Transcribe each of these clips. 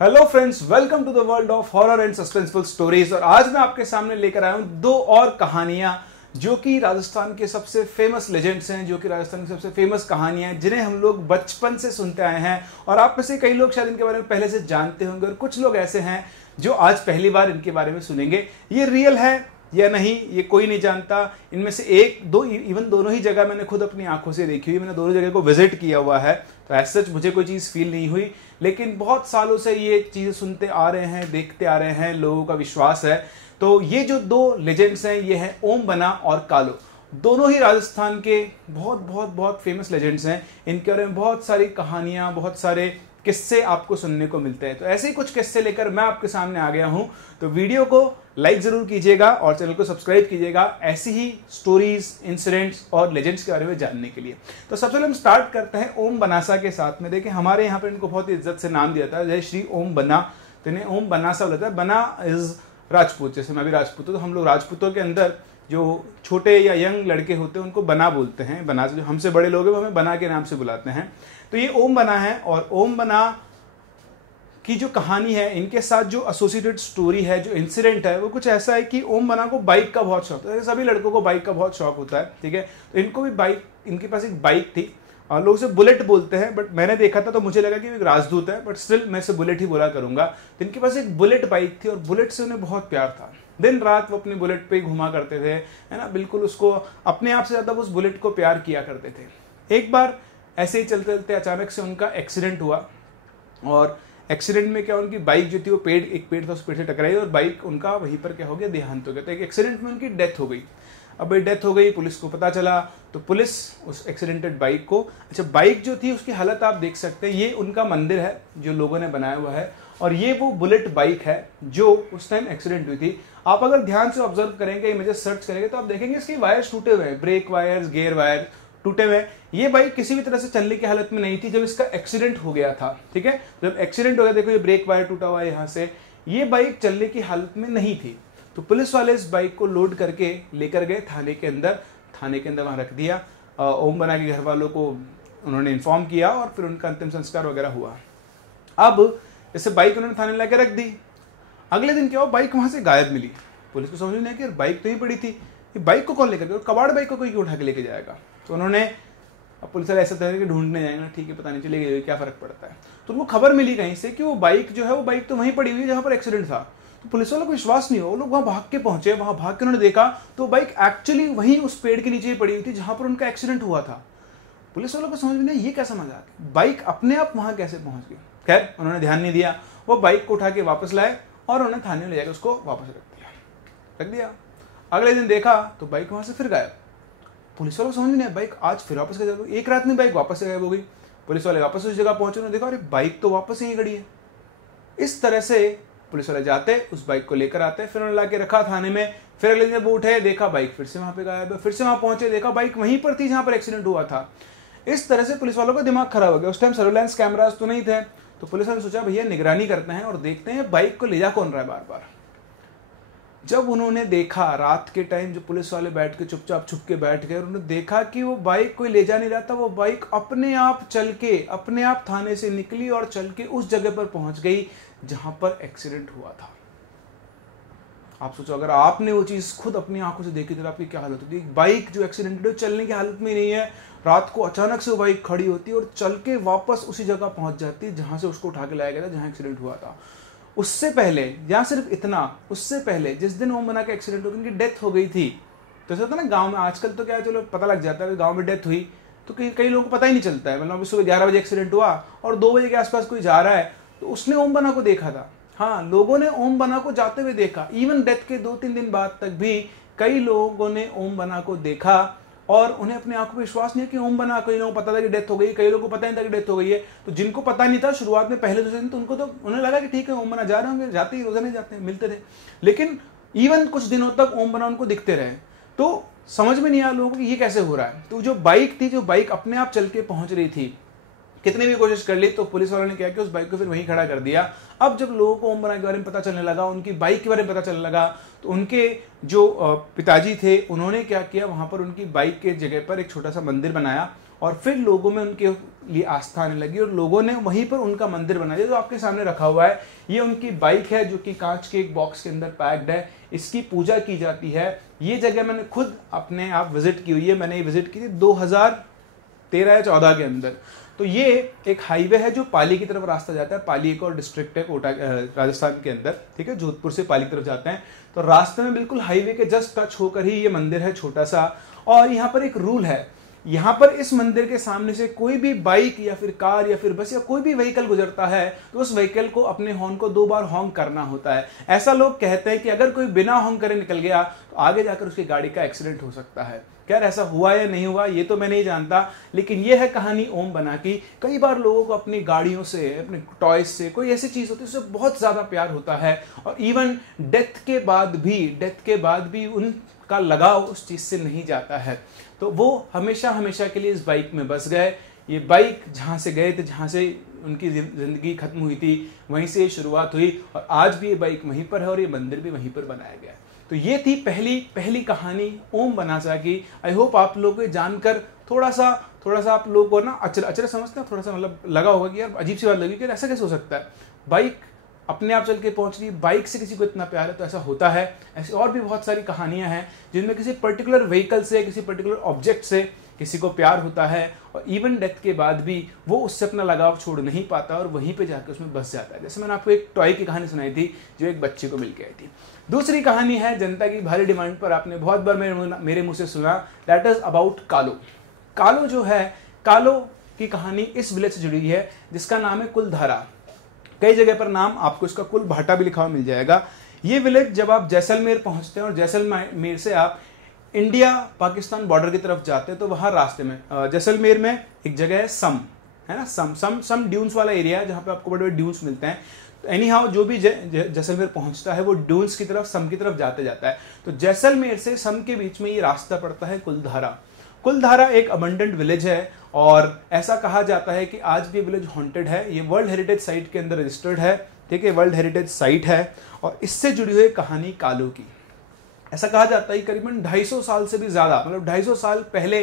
Hello friends, welcome to the world of horror and suspenseful stories. और आज मैं आपके सामने लेकर आया हूं दो और कहानियां जो कि राजस्थान के सबसे फेमस लेजेंड्स हैं, जो कि राजस्थान की सबसे फेमस कहानियां हैं जिन्हें हम लोग बचपन से सुनते आए हैं। और आप में से कई लोग शायद इनके बारे में पहले से जानते होंगे और कुछ लोग ऐसे हैं जो आज पहली बार इनके बारे में सुनेंगे। ये रियल है या नहीं ये कोई नहीं जानता। इनमें से एक दो इवन दोनों ही जगह मैंने खुद अपनी आंखों से देखी हुई, मैंने दोनों जगह को विजिट किया हुआ है, तो ऐसा सच मुझे कोई चीज़ फील नहीं हुई। लेकिन बहुत सालों से ये चीज़ें सुनते आ रहे हैं, देखते आ रहे हैं, लोगों का विश्वास है। तो ये जो दो लेजेंड्स हैं ये हैं ओम बना और कालो। दोनों ही राजस्थान के बहुत बहुत बहुत फेमस लेजेंड्स हैं। इनके बारे में बहुत सारी कहानियाँ, बहुत सारे किस्से आपको सुनने को मिलते हैं। तो ऐसे ही कुछ किस्से लेकर मैं आपके सामने आ गया हूं। तो वीडियो को लाइक जरूर कीजिएगा और चैनल को सब्सक्राइब कीजिएगा ऐसी ही स्टोरीज, इंसिडेंट्स और लेजेंड्स के बारे में जानने के लिए। तो सबसे पहले हम स्टार्ट करते हैं ओम बनासा के साथ में। देखिए हमारे यहाँ पर इनको बहुत ही इज्जत से नाम दिया था, जय श्री ओम बना, तो इन्हें ओम बनासा बोलता है। बना इज राजपूत, जैसे मैं भी राजपूत हूँ, तो हम लोग राजपूतों के अंदर जो छोटे या यंग लड़के होते हैं उनको बना बोलते हैं। बना जो हमसे बड़े लोग हैं वो हमें बना के नाम से बुलाते हैं। तो ये ओम बना है और ओम बना की जो कहानी है, इनके साथ जो एसोसिएटेड स्टोरी है, जो इंसिडेंट है, वो कुछ ऐसा है कि ओम बना को बाइक का बहुत शौक है। सभी लड़कों को बाइक का बहुत शौक होता है, ठीक है। तो इनको भी बाइक, इनके पास एक बाइक थी और लोग उसे बुलेट बोलते हैं, बट मैंने देखा था तो मुझे लगा कि एक राजदूत है, बट स्टिल मैं इसे बुलेट ही बोला करूंगा। तो इनके पास एक बुलेट बाइक थी और बुलेट से उन्हें बहुत प्यार था। दिन रात वो अपनी बुलेट पे ही घुमा करते थे, है ना, बिल्कुल उसको अपने आप से ज्यादा उस बुलेट को प्यार किया करते थे। एक बार ऐसे ही चलते चलते अचानक से उनका एक्सीडेंट हुआ और एक्सीडेंट में क्या, उनकी बाइक जो थी वो एक पेड़ था, उस पेड़ से टकराई और बाइक उनका वहीं पर क्या हो गया, देहांत हो गया। तो एक एक्सीडेंट में उनकी डेथ हो गई। अब डेथ हो गई, पुलिस को पता चला, तो पुलिस उस एक्सीडेंटेड बाइक को, अच्छा बाइक जो थी उसकी हालत आप देख सकते हैं, ये उनका मंदिर है जो लोगों ने बनाया हुआ है और ये वो बुलेट बाइक है जो उस टाइम एक्सीडेंट हुई थी। आप अगर ध्यान से ऑब्जर्व करेंगे, इमेजेस सर्च करेंगे, तो आप देखेंगे इसके वायर्स टूटे हुए हैं, ब्रेक वायर्स, गियर वायर टूटे हुए। ये बाइक किसी भी तरह से चलने की हालत में नहीं थी जब इसका एक्सीडेंट हो गया था, ठीक है। जब एक्सीडेंट हो गया, देखो ये ब्रेक वायर टूटा हुआ है यहाँ से, ये बाइक चलने की हालत में नहीं थी। तो पुलिस वाले इस बाइक को लोड करके लेकर गए थाने के अंदर वहां रख दिया। ओम बना के घर वालों को उन्होंने इन्फॉर्म किया और फिर उनका अंतिम संस्कार वगैरह हुआ। अब इसे बाइक उन्होंने थाने लाके रख दी। अगले दिन क्या हुआ, बाइक वहां से गायब मिली। पुलिस को समझ नहीं आया कि बाइक तो ही पड़ी थी, ये बाइक को कौन लेकर गया, कबाड़ बाइक को कोई उठा के लेके जाएगा। तो उन्होंने, अब पुलिस वाले ऐसा तरह के ढूंढने जाएंगे, ठीक है पता नहीं चलेगा क्या फर्क पड़ता है। तो उनको खबर मिली कहीं से कि वो बाइक जो है वो बाइक तो वहीं पड़ी हुई है जहां पर एक्सीडेंट था। तो पुलिस वालों को विश्वास नहीं हुआ, वो लोग वहां भाग के पहुंचे, वहां भाग के उन्होंने देखा तो बाइक एक्चुअली वहीं उस पेड़ के नीचे ही पड़ी हुई थी जहां पर उनका एक्सीडेंट हुआ था। पुलिस वालों को समझ में नहीं ये कैसा मजाक, बाइक अपने आप वहां कैसे पहुंच गई। खैर उन्होंने ध्यान नहीं दिया, वो बाइक को उठा के वापस लाए और उन्होंने थाने में ले जाकर उसको वापस रख दिया। अगले दिन देखा तो बाइक वहां से फिर गायब। पुलिस वालों को समझ नहीं आया, बाइक आज फिर वापस गायब हो गई, एक रात में बाइक वापस से गायब हो गई। पुलिस वाले वापस उस जगह पहुंचे, उन्होंने देखा अरे बाइक तो वापस यहीं खड़ी है। इस तरह से पुलिस वाले जाते, उस बाइक को लेकर आते, फिर उन्होंने लाके रखा थाने में। फिर अगले दिन जब वो उठे, देखा बाइक फिर से वहां पे गायब है। फिर से वहां पहुंचे, देखा बाइक वहीं पर थी जहां पर एक्सीडेंट हुआ था। इस तरह से पुलिस वालों का दिमाग खराब हो गया। उस टाइम सर्वेलेंस कैमरास तो नहीं थे, तो पुलिस वाले सोचा भैया निगरानी करते हैं और देखते हैं बाइक को ले जा कौन रहा है बार बार। जब उन्होंने देखा रात के टाइम, जो पुलिस वाले बैठ के चुपचाप छुप के बैठ गए, उन्होंने देखा कि वो बाइक कोई ले जा नहीं रहा था, वो बाइक अपने आप चल के, अपने आप थाने से निकली और चल के उस जगह पर पहुंच गई जहां पर एक्सीडेंट हुआ था। आप सोचो अगर आपने वो चीज खुद अपनी आंखों से देखी तो आपकी क्या हालत होती है। बाइक जो एक्सीडेंटेड है चलने की हालत में नहीं है, रात को अचानक से वो बाइक खड़ी होती है और चल के वापस उसी जगह पहुंच जाती है जहां से उसको उठा के लाया गया था, जहां एक्सीडेंट हुआ था। उससे पहले, या सिर्फ इतना, उससे पहले जिस दिन ओम बना का एक्सीडेंट हो गया, उनकी डेथ हो गई थी। तो ऐसा होता है ना गांव में, आजकल तो क्या चलो पता लग जाता है गांव में डेथ हुई तो कई लोगों को पता ही नहीं चलता है। मतलब सुबह 11 बजे एक्सीडेंट हुआ और 2 बजे के आसपास कोई जा रहा है तो उसने ओम बना को देखा था। हाँ, लोगों ने ओम बना को जाते हुए देखा। इवन डेथ के 2-3 दिन बाद तक भी कई लोगों ने ओम बना को देखा और उन्हें अपने आंखों पर विश्वास नहीं है कि ओम बना, कई लोगों को पता था कि डेथ हो गई, कई लोगों को पता नहीं था कि डेथ हो गई है। तो जिनको पता नहीं था शुरुआत में पहले दूसरे दिन, तो उनको तो उन्हें लगा कि ठीक है ओम बना जा रहे होंगे, जाते ही रोजाना जाते हैं, मिलते थे। लेकिन इवन कुछ दिनों तक ओम बना उनको दिखते रहे, तो समझ में नहीं आया लोगों को कि ये कैसे हो रहा है। तो जो बाइक थी, जो बाइक अपने आप चल के पहुंच रही थी, कितनी भी कोशिश कर ली, तो पुलिस वालों ने क्या किया, उस बाइक को फिर वहीं खड़ा कर दिया। अब जब लोगों को ओम बना के बारे में पता चलने लगा, उनकी बाइक के बारे में पता चलने लगा, तो उनके जो पिताजी थे उन्होंने क्या किया, वहां पर उनकी बाइक के जगह पर एक छोटा सा मंदिर बनाया और फिर लोगों में उनके लिए आस्था आने लगी और लोगों ने वहीं पर उनका मंदिर बना दिया। जो आपके सामने रखा हुआ है ये उनकी बाइक है जो कि कांच के एक बॉक्स के अंदर पैक्ड है, इसकी पूजा की जाती है। ये जगह मैंने खुद अपने आप विजिट की हुई है, मैंने ये विजिट की थी 2013 या 14 के अंदर। तो ये एक हाईवे है जो पाली की तरफ रास्ता जाता है, पाली एक और डिस्ट्रिक्ट है कोटा राजस्थान के अंदर, ठीक है, जोधपुर से पाली की तरफ जाते हैं। तो रास्ते में बिल्कुल हाईवे के जस्ट टच होकर ही ये मंदिर है छोटा सा। और यहाँ पर एक रूल है, यहाँ पर इस मंदिर के सामने से कोई भी बाइक या फिर कार या फिर बस या कोई भी व्हीकल गुजरता है तो उस व्हीकल को अपने हॉर्न को 2 बार हॉर्न करना होता है। ऐसा लोग कहते हैं कि अगर कोई बिना हॉर्न करे निकल गया तो आगे जाकर उसकी गाड़ी का एक्सीडेंट हो सकता है। खैर ऐसा हुआ या नहीं हुआ ये तो मैं नहीं जानता, लेकिन ये है कहानी ओम बना की। कई बार लोगों को अपनी गाड़ियों से, अपने टॉयज से, कोई ऐसी चीज होती है उससे बहुत ज्यादा प्यार होता है और इवन डेथ के बाद भी उनका लगाव उस चीज से नहीं जाता है। तो वो हमेशा हमेशा के लिए इस बाइक में बस गए। ये बाइक जहाँ से गए थे, जहाँ से उनकी जिंदगी खत्म हुई थी, वहीं से शुरुआत हुई और आज भी ये बाइक वहीं पर है और ये मंदिर भी वहीं पर बनाया गया है। तो ये थी पहली कहानी ओम बनासा की। आई होप आप लोगों को जानकर थोड़ा सा आप लोगों को ना अचरज समझते हैं, थोड़ा सा मतलब लगा होगा कि यार अजीब सी बात लगी कि ऐसा कैसे हो सकता है, बाइक अपने आप चल के पहुंच रही, बाइक से किसी को इतना प्यार है तो ऐसा होता है। ऐसी और भी बहुत सारी कहानियां हैं जिनमें किसी पर्टिकुलर व्हीकल से, किसी पर्टिकुलर ऑब्जेक्ट से किसी को प्यार होता है और इवन डेथ के बाद भी वो उससे अपना लगाव छोड़ नहीं पाता और वहीं पे जाकर उसमें बस जाता है। जैसे मैंने आपको एक टॉय की कहानी सुनाई थी जो एक बच्चे को मिल के आई थी। दूसरी कहानी है जनता की भारी डिमांड पर, आपने बहुत बार मेरे मुंह से सुना, दैट इज अबाउट कालो। कालो जो है, कालो की कहानी इस विलेज से जुड़ी है जिसका नाम है कुलधारा। कई जगह पर नाम आपको इसका कुल भाटा भी लिखा हुआ मिल जाएगा। ये विलेज जब आप जैसलमेर पहुंचते हैं और जैसलमेर से आप इंडिया पाकिस्तान बॉर्डर की तरफ जाते हैं तो वहां रास्ते में जैसलमेर में एक जगह है सम, है ना, सम ड्यून्स वाला एरिया है जहां पे आपको बड़े बड़े ड्यून्स मिलते हैं। तो एनी हाउ जो भी जैसलमेर पहुंचता है वो ड्यून्स की तरफ, सम की तरफ जाते जाता है। तो जैसलमेर से सम के बीच में ये रास्ता पड़ता है कुलधारा। कुलधारा एक अबंडेंट विलेज है और ऐसा कहा जाता है कि आज भी विलेज हॉन्टेड है। ये वर्ल्ड हेरिटेज साइट के अंदर रजिस्टर्ड है, ठीक है, वर्ल्ड हेरिटेज साइट है और इससे जुड़ी हुई कहानी कालो की। ऐसा कहा जाता है करीबन 250 साल से भी ज्यादा, मतलब 250 साल पहले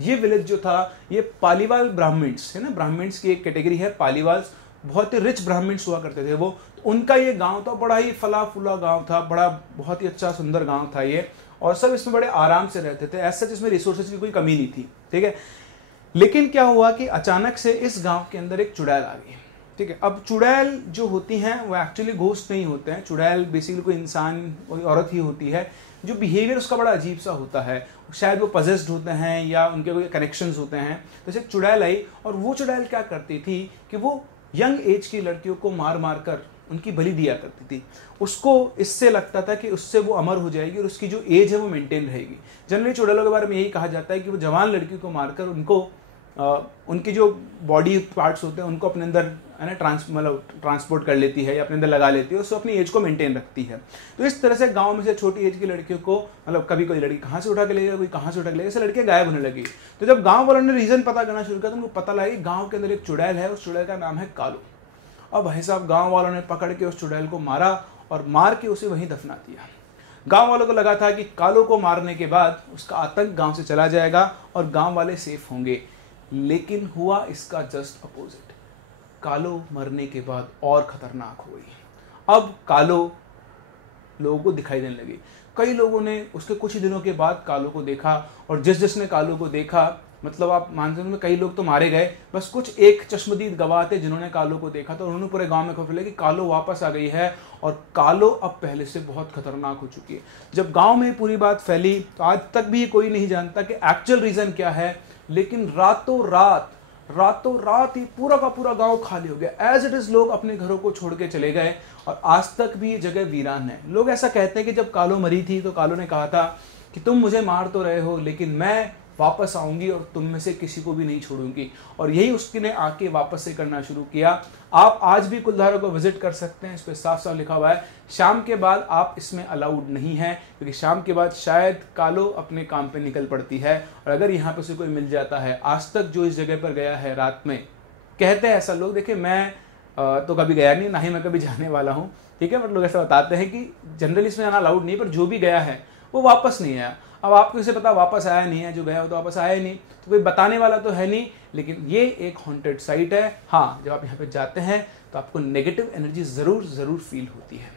ये विलेज जो था ये पालीवाल ब्राह्मण्स है ना, ब्राह्मण्स की एक कैटेगरी है पालीवाल्स, बहुत ही रिच ब्राह्मण्स हुआ करते थे वो। तो उनका ये गांव था, बड़ा ही फला फूला गांव था, बहुत ही अच्छा सुंदर गांव था ये और सब इसमें बड़े आराम से रहते थे। ऐसा इसमें रिसोर्सेज की कोई कमी नहीं थी, ठीक है। लेकिन क्या हुआ कि अचानक से इस गांव के अंदर एक चुड़ैल आ गई, ठीक है। अब चुड़ैल जो होती हैं वो एक्चुअली घोस्ट नहीं होते हैं, चुड़ैल बेसिकली कोई इंसान, कोई औरत ही होती है। जो बिहेवियर उसका बड़ा अजीब सा होता है, शायद वो पजेस्ड होते हैं या उनके कोई कनेक्शंस होते हैं। जैसे चुड़ैल आई और वो चुड़ैल क्या करती थी कि वो यंग एज की लड़कियों को मार मार कर उनकी बलि दिया करती थी। उसको इससे लगता था कि उससे वो अमर हो जाएगी और उसकी जो एज है वो मेंटेन रहेगी। जनरली चुड़ैलों के बारे में यही कहा जाता है कि वो जवान लड़कियों को मारकर उनको उनकी जो बॉडी पार्ट्स होते हैं उनको अपने अंदर है ना ट्रांसपोर्ट कर लेती है या अपने अंदर लगा लेती है, उससे अपनी एज को मेंटेन रखती है। तो इस तरह से गांव में से छोटी एज की लड़कियों को मतलब कभी कोई लड़की कहाँ से उठा के लेगा, कोई कहाँ से उठा के लेगा, ऐसे लड़कियां गायब होने लगी। तो जब गांव वालों ने रीजन पता करना शुरू किया तो उनको पता लगा कि गाँव के अंदर एक चुड़ैल है, उस चुड़ैल का नाम है कालो। अब भाई साहब गाँव वालों ने पकड़ के उस चुड़ैल को मारा और मार के उसे वहीं दफना दिया। गांव वालों को लगा था कि कालो को मारने के बाद उसका आतंक गांव से चला जाएगा और गांव वाले सेफ होंगे, लेकिन हुआ इसका जस्ट अपोजिट। कालो मरने के बाद और खतरनाक हो गई। अब कालो लोगों को दिखाई देने लगी। कई लोगों ने उसके कुछ ही दिनों के बाद कालो को देखा और जिसने कालो को देखा, मतलब आप मान सकते हैं कई लोग तो मारे गए, बस कुछ एक चश्मदीद गवाह थे जिन्होंने कालो को देखा तो उन्होंने पूरे गांव में खबर फैलाई कि कालो वापस आ गई है और कालो अब पहले से बहुत खतरनाक हो चुकी है। जब गांव में पूरी बात फैली तो आज तक भी कोई नहीं जानता कि एक्चुअल रीजन क्या है, लेकिन रातों रात ही पूरा का पूरा गांव खाली हो गया। एज इट इज लोग अपने घरों को छोड़ के चले गए और आज तक भी ये जगह वीरान है। लोग ऐसा कहते हैं कि जब कालो मरी थी तो कालो ने कहा था कि तुम मुझे मार तो रहे हो लेकिन मैं वापस आऊंगी और तुम में से किसी को भी नहीं छोड़ूंगी, और यही उसने आके वापस से करना शुरू किया। आप आज भी कुलधारा को विजिट कर सकते हैं, इस पर साफ साफ लिखा हुआ है शाम के बाद आप इसमें अलाउड नहीं है, क्योंकि शाम के बाद शायद कालो अपने काम पे निकल पड़ती है और अगर यहाँ पे से कोई मिल जाता है। आज तक जो इस जगह पर गया है रात में, कहते हैं ऐसा लोग, देखिए मैं तो कभी गया नहीं, ना ही मैं कभी जाने वाला हूँ, ठीक है, बट लोग ऐसा बताते हैं कि जनरली इसमें जाना अलाउड नहीं, पर जो भी गया है वो वापस नहीं आया। अब आपको इसे पता वापस आया नहीं है, जो गया वो तो वापस आया ही नहीं, तो कोई बताने वाला तो है नहीं, लेकिन ये एक हॉन्टेड साइट है। हाँ, जब आप यहाँ पे जाते हैं तो आपको नेगेटिव एनर्जी ज़रूर फील होती है।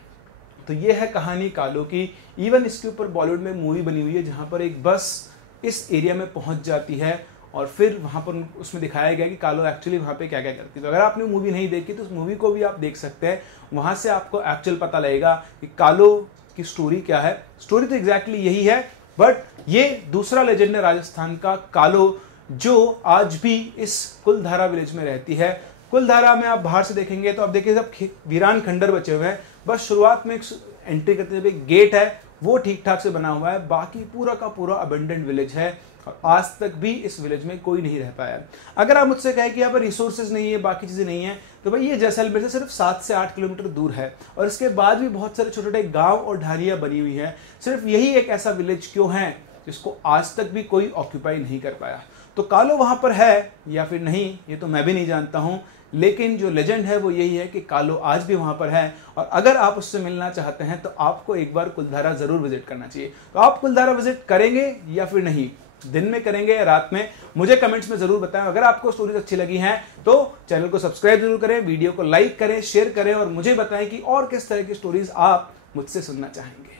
तो ये है कहानी कालो की। इवन इसके ऊपर बॉलीवुड में मूवी बनी हुई है जहाँ पर एक बस इस एरिया में पहुँच जाती है और फिर वहाँ पर उसमें दिखाया गया कि कालो एक्चुअली वहाँ पे क्या क्या करती है। तो अगर आपने मूवी नहीं देखी तो उस मूवी को भी आप देख सकते हैं, वहाँ से आपको एक्चुअल पता लगेगा कि कालो की स्टोरी क्या है। स्टोरी तो एग्जैक्टली यही है, बट ये दूसरा लेजेंड है राजस्थान का, कालो, जो आज भी इस कुलधारा विलेज में रहती है। कुलधारा में आप बाहर से देखेंगे तो आप देखिए सब वीरान खंडर बचे हुए हैं, बस शुरुआत में एक एंट्री करते हुए एक गेट है वो ठीक ठाक से बना हुआ है, बाकी पूरा का पूरा अबेंडेंट विलेज है और आज तक भी इस विलेज में कोई नहीं रह पाया। अगर आप मुझसे कहें कि यहाँ पर रिसोर्सेज नहीं है, बाकी चीजें नहीं है, तो भाई ये जैसलमेर से सिर्फ 7 से 8 किलोमीटर दूर है और इसके बाद भी बहुत सारे छोटे छोटे गांव और ढालियां बनी हुई हैं। सिर्फ यही एक ऐसा विलेज क्यों है जिसको आज तक भी कोई ऑक्यूपाई नहीं कर पाया। तो कालो वहां पर है या फिर नहीं, ये तो मैं भी नहीं जानता हूं, लेकिन जो लेजेंड है वो यही है कि कालो आज भी वहां पर है और अगर आप उससे मिलना चाहते हैं तो आपको एक बार कुलधारा जरूर विजिट करना चाहिए। तो आप कुलधारा विजिट करेंगे या फिर नहीं, दिन में करेंगे या रात में, मुझे कमेंट्स में जरूर बताएं। अगर आपको स्टोरीज अच्छी लगी हैं तो चैनल को सब्सक्राइब जरूर करें, वीडियो को लाइक करें, शेयर करें और मुझे बताएं कि और किस तरह की स्टोरीज आप मुझसे सुनना चाहेंगे।